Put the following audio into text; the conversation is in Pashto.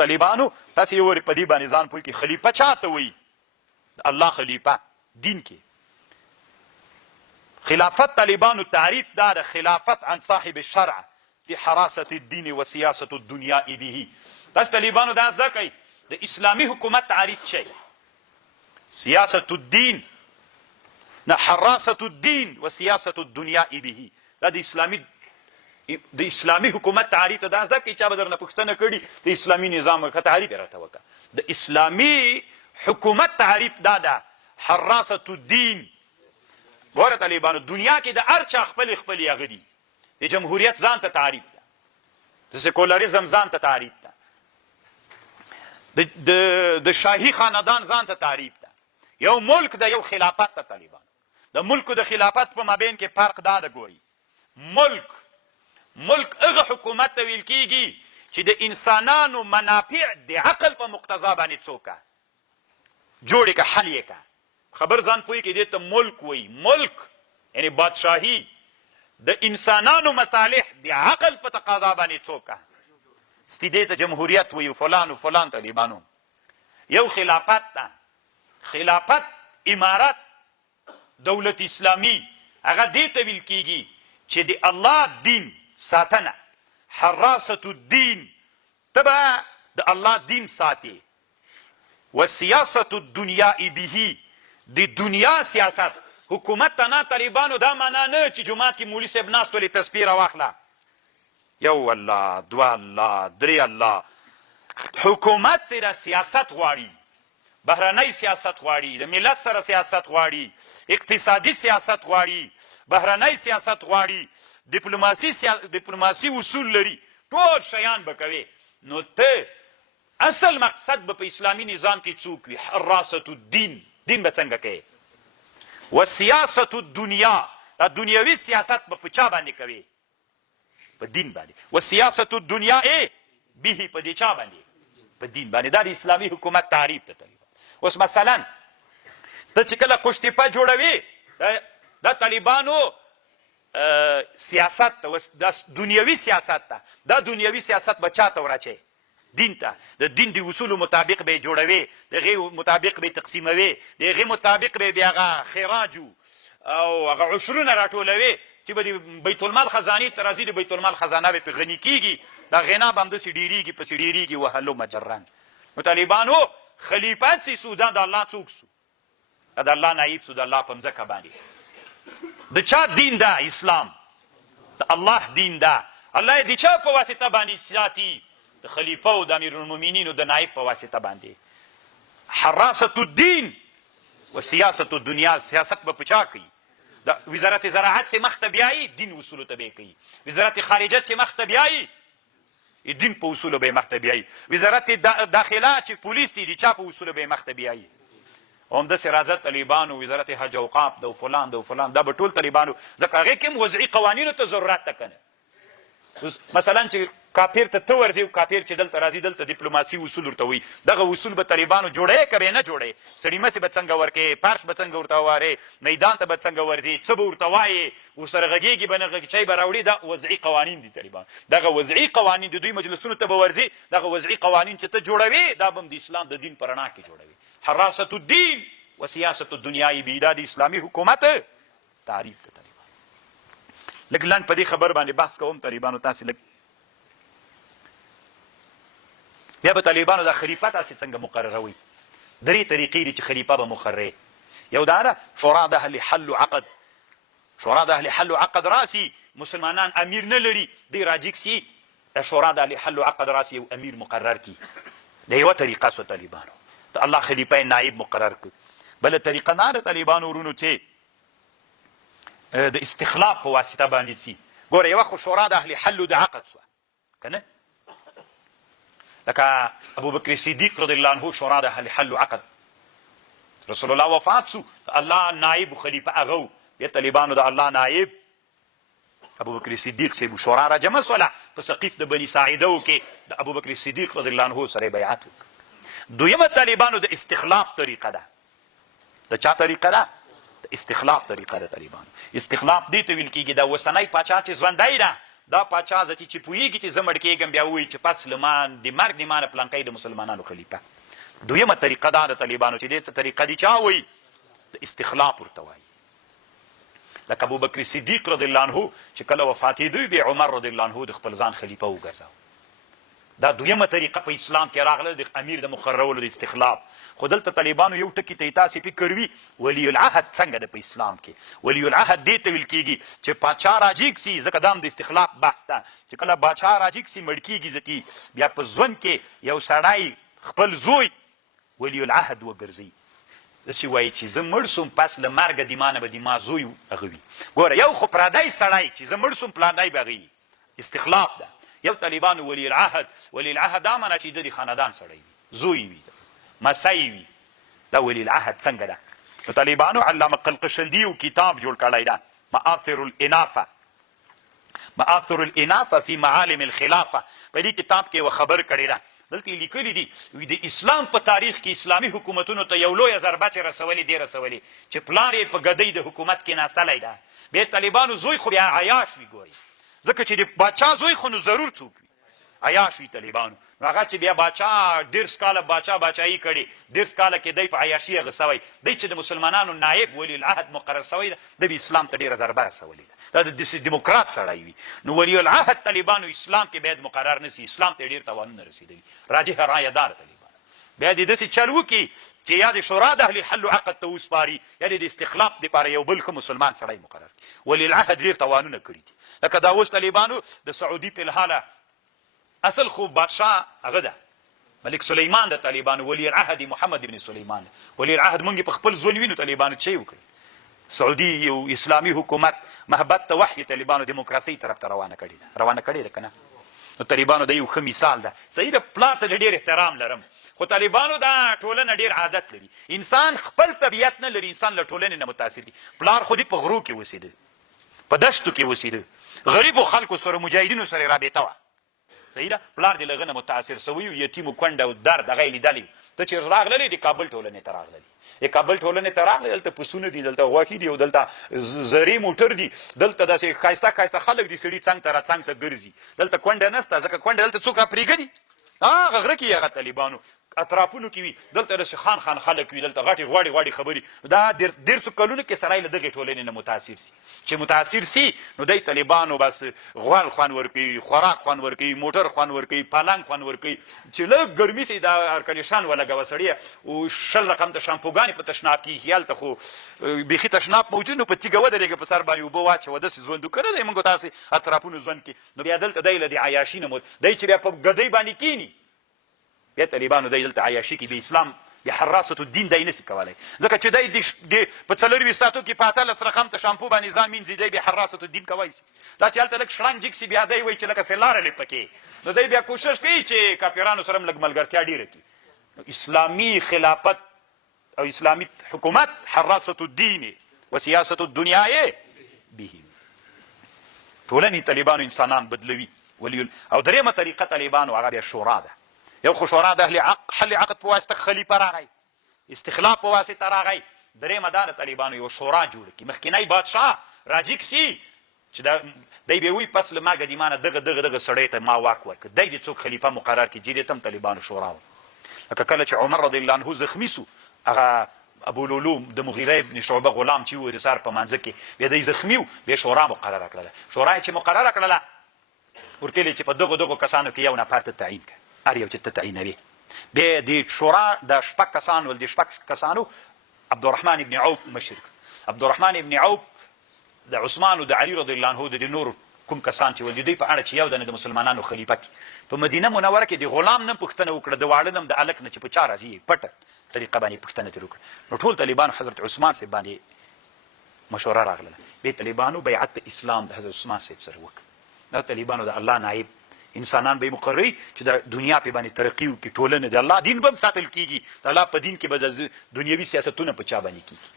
طالبانو تاسې یو وارې په دې باندې ځان پوه کړئ خلیفه چاته وایي د الله خلیفه دین کې خلافت طالبانو تعریف دا د خلافت عن صاحب الشرع في حراسة الدين وسياسة الدنيا به تاسې طالبانو دا زده کوئ د اسلامي حکومت تعریف شي سیاست الدین نه حراسة الدین وسیاسة الدنیا به دا د اسلامي حکومت تعریف ته دا زده کوئ چا به درنه پوښتنه کړي د اسلامي نظام ښه تعریف یې راته وکړه د اسلامي حکومت تعریف دا ده حراسة الدین ګوره طالبانو دنیا کې د هر چا خپلې خپلې هغه دي د جمهوریت ځان ته تعریف ده د سیکولریزم ځان ته تعریف ده د شاهي خاندان ځان ته تعریف ده یو ملک د یو خلافت ته طالبانو د ملک د خلافت په مابین کې فرق دا ده ګوري ملک هغه حکومت ته ویل کېږي چې د انسانانو منافع د عقل په مقتضا باندې څوکه جوړې که حل یې که خبر ځان پوهی کې دې ته ملک وایي ملک یعنی بادشاهي د انسانانو مصالح د عقل په تقاضا باندې څوکه ستی دې ته جمهوریت وایي فلان و فلان طالبانو یو خلافت ده خلافت امارت دولت اسلامی هغه دې ته ویل کېږي چې د الله دین ساتنه حراسة الدین ته به د الله دین ساتي وسیاست الدنیا به د دنیا سیاست حکومت ته نه طالبانو دا معنا نه چې جومات کې مولي صاحب ناست ولې تسبیح راواخله یو الله دوه الله درې الله حکومت سره سیاست غواړي بهرنی سیاست غواړي د ملت سره سیاست غواړي اقتصادي سیاست غواړي بهرنی سیاست غواړي ډیپلوماسي اصول لري ټول شیان به کوي نو ته اصل مقصد به په اسلامي نظام کې څوک وي حراسة الدین دین به څنګه کوي وسیاست الدنیا دا دنیوي سیاست به په چا باندې کوي په دین باندې وسیاست الدنیا به په دې چا باندې په دین باندې دا د اسلامي حکومت تعریف ته طالبان اوس مثلا ته چې کله قشتیپه جوړوي دا طالبانو سیاست ته دا دنیوي سیاست ته دا دنیوي سیاست به چا ته وراچي دین ته د دین د اصولو مطابق به یې جوړوي د هغې مطابق به یې تقسیموي د هغې مطابق به یې بیا هغه خراج او هغه عشرونه راټولوي چې به د بیت المال خزانې ته راځي د بیت المال خزانه به پرې غني کېږي دا غنا به همداسې ډېرېږي پسې ډېرېږي وهلو مجرن نو طالبانو خلیفت چې سو دا د الله څوک سو دا د الله نایب سو د الله په مځکه باندې د چا دین ده اسلام د الله دین ده الله یې د چا په واسطه باندې ساتي د خلیفه او د امیرالمؤمنینو د نایب په واسطه باندې حراسة الدین و سیاست الدنیا سیاست به په چا کوي د وزارت زراعت چې مخ ته بیایي دین اصولو ته به یې کوي وزارت خارجه چې مخ ته بیایي دین په اصولو به یې مخ ته بیایي وزارت داخله چې پولیس دی د چا په اصولو به یې مخ ته بیایي همداسې راځه طالبانو وزارت حج اوقاف د فلان د فلان دا به ټول طالبانو ځکه هغې کې هم وضعي قوانینو ته ضرورت ته که نه مثلا چې کافر ته ورځې او کافر چې دلته راځي دلته ډیپلوماسي اصول ورته وایي دغه اصول به طالبانو جوړوي که به یې نه جوړوي سړي مسې به څنګه ورکوې فرش به څنګه ورته ووارې میدان ته به څنګه ورځي څه به ورته وایې ورسره غږېږي به نه غږي چای به راوړي دا وضعي قوانین دي طالبان دغه وضعي قوانین د دوی مجلسونو ته به ورځي دغه وضعي قوانین چې ته جوړوې دا به هم د اسلام د دین په رڼا کې جوړوي حراسة الدین و سیاست الدنیا به دا د اسلامي حکومت تعریف ته طالبان لږ لنډ په دې خبر باندې بحث کوم طالبانو تاسې لږ بیا به طالبانو دا خلیفه تاسې څنګه مقرروي درې طریقې دي چې خلیفه به مقررې یو دا ده شورا د اهل حل و عقد شورا د اهل حل و عقد راسي مسلمانان امیر نه لري دی راجیک سي د شورا د اهل حل و عقد راسي یو امیر مقرر کی د یوه طریقه سو طالبانو د الله خلیفه نایب مقرر کړ بله طریقه دا ده طالبانو ورونو چې د استخلاف په واسطه باندې سي ګوره یوه خو شورا د اهل حل و د عقد سوه که نه لکه ابوبکر صدیق رضی الله عنه شورا د اهل حل و عقد رسول الله وفات سو الله نایب و خلیفه هغه بیا طالبانو د الله نایب ابوبکر صدیق صاحب شورا را جمع سوله په سقیف د بني ساعده کې د ابوبکر صدیق رضی الله عنه سره بیعت وکړه دویمه طالبانو د استخلاف طریقه ده د چا طریقه ده د استخلاف طریقه ده طالبانو استخلاف دې ته ویل کېږي دا اوسنی پاچا چې ژوندی ده دا پاچا ځکه چې پوهېږي چې زه مړ کېږم بیا ووایي چې پس له ما د مرګ د ما نه پلانکی د مسلمانانو خلیفه. دویمه طریقه دا د طالبانو چې دې ته طریقه دي چا وایي د استخلاف ورته وایي. لکه ابوبکر صدیق رضی الله عنه چې کله وفاتېدی بیا عمر رضی الله عنه د خپل ځان خلیفه وګرځاوه. دا دویمه طریقه په اسلام کې راغله د امیر د مقررولو د استخلاف. خو دلته طالبانو یو ټکي ته تاسې فکر وي ولی العهد څنګه ده په اسلام کې. ولی العهد دې ته ویل کېږي چې پاچا راجیګ سي، ځکه دا هم د استخلاف بحث ده چې کله پاچا راجیګ سي مړ کېږي ځکه بیا په ژوند کې یو سړی خپل زوی ولی العهد وګرځي. داسې وایي چې زه مړ سوم پس له مرګه د ما نه به د ما زوی هغه وي. ګوره یو خو پردی سړی چې زه مړ سوم پلانی به هغه استخلاف ده. یو طالبانو ولی العهد، ولی العهد دا معنی چې د دې خاندان سړی وي، زوی وي، مسیح وي. دا ولی العهد څنګه ده؟ نو طالبانو علامه قلقشندي یو کتاب جوړ کړی ده، مآثر الانافه فی معالم الخلافه. په دې کتاب کې یوه خبر کړې ده، دلته یې لیکلي دي د اسلام په تاریخ کې اسلامي حکومتونو ته یو لویه ضربه چې رسولې دې رسولې چې پلار یې په ګدۍ د حکومت کې ناستلی ده. بیا طالبانو زوی خو بیا عیاش وي، ګورئ، ځکه چې د باچا زوی خو نو ضرور څوک وي عیاش وي طالبانو. نو هغه چې بیا باچا ډېر کاله باچایي کړې، ډېر کاله کې دی په عیاشي هغه سوی دی چې د مسلمانانو نایب ولی العهد مقرر سوی ده، د اسلام ته ډېره ضربه رسولې ده. دا د دیموکرات سړی وي. نو ولی العهد طالبانو اسلام کې باید مقرر نه سي، اسلام ته ډېر تاوانونه رسېدلي. راجحه رایه دار طالبان بیا دې داسې چل وکړي چې یا د شورا د اهل حل و عقد ته وسپاري یا د استخلاف دپاره یو بل ښه مسلمان سړی مقرر کړي. ولی العهد ډېر تاوانونه کړي دي. لکه دا اوس طالبانو د سعودي په الحاله اصل خو بادشاه هغه ده ملک سلیمان د طالبانو، ولی العهد محمد ابن سلیمان. ولی العهد مونږ په خپل ژوند وینو طالبانو چې وکړي. سعودي یو اسلامي حکومت محبت ته وحي طالبانو دیموکراسۍ طرف ته روانه کړې ده که نه؟ نو طالبانو د یو ښه مثال ده. صحیح ده، پلار ته ډېر احترام لرم، خو طالبانو دا ټولنه ډېر عادت لري. انسان خپل طبیعت نه لري، انسان له ټولنې نه متاثر دي. پلار خو دې په غرو کې اوسېده، په دشتو کې اوسېده، غریبو خلکو سره مجاهدینو سره رابطه وه. صحیح ده، پلار دې له هغه نه متاثر سوی و، یتیم و کونډه او درد هغه یې لیدلی. ته چې راغللی د کابل ټولنې ته راغللی، د کابل ټولنې ته راغلی، دلته پسونه دي، دلته غوښې دي او دلته زرې موټر دي، دلته داسې ښایسته ښایسته خلک دي، سړي څنګ ته را څنګ ته ګرځي. دلته کونډه نشته، ځکه کونډه دلته څوک را پرېږدي؟ هغه غره کې هغه طالبانو اطرافونو کې وي، دلته داسې خان خلک وي، دلته غټې غوړې خبرې. دا 150 کلونو کې سړی له دغې ټولنې نه متاثر سي. چې متاثر سي نو دی طالبانو بس غوال خوند ورکوي، خوراک خوند ورکوي، موټر خوند ورکوي، پالنګ خوند ورکوي. چې لږ ګرمي سي دا ارکنډیشن ولګوه سړیه، او 20 رقم ته شامپوګانې په تشناب کې ایښي، هلته خو بیخي تشناب موجود، نو په تیږه ودرېږه، په سر باندې اوبه واچوه، داسې ژوند وکړه دی موږ تاسې اطرافونو ژوند کې. نو بیا دلته دی له د عیاشي نه دی چې بیا په ګدۍ باندې کیني، بیا طالبانو دی دلته عیاشي کې بیا اسلام بیا حراست الدین دی نسي کولی، ځکه چې دی په 24 ساعتو کې په 18 رقم ته شامپو باندې ځان مینځي، دی بیا حراست الدین کوی سي. دا چې هلته لږ شړنګ جګ سي بیا دی وایي چې لکه سې لارې پکې، نو دی بیا کوشش کوي چې کافرانو سره هم لږ ملګرتیا ډېره کړي. اسلامي خلافت او اسلامي حکومت حراست الدین و سیاست الدنیا به. ټولنې طالبانو انسانان بدلوي. او درېیمه طریقه طالبانو هغه بیا شورا ده. یو خو شورا د اهل حل عقد په واسطه خلیفه راغی، استخلاف په واسطه راغی. درېیمه دا د طالبانو یو شورا جوړه کړي، مخکینی بادشاه راجیګ سي چې دی به وایي پس له مرګه د ما نه دغه سړی ته ما واک ورکړه، دی دې څوک خلیفه مقرر کړي، چې دې ته هم طالبانو شورا وه. لکه کله چې عمر رضی الله عنه زخمي سو، هغه ابولولو د مغیره ابن شعبه غلام چې و د سهار په مانځه کې بیا دی زخمي و، بیا شورا مقرره کړله. شورا چې مقرره کړله ورته یې چې په دغو کسانو کې یو نفر ته تعیین کړه، هر یو چې ته تعیینوي. بیا د شورا د 6 کسانو د 6 کسانو عبدالرحمن ابن عوف مشر. عبدالرحمن ابن عوف د عثمان او د علي رضی الله عنه د نور کوم کسان چې ول د دوی په اړه چې یو دنه د مسلمانانو خلیفه کې په مدینه منوره کې د غلام نه پوښتنه وکړه، د واړه نه د الک نه چې په چا راځي پټه طریقه باندې پوښتنه ترې وکړه. نو ټول طالبانو حضرت عثمان صاحب باندې مشوره راغله، بیا طالبانو بیعت اسلام د حضرت عثمان صاحب سره وکړه. دا طالبانو د الله نائب انسانان به مقرري چې د دنیا په باندې ترقي وکړي، ټولنه د الله دین به هم ساتل کېږي، د الله په دین کې به د دنیوي سیاستونه په چا باندې کېږي.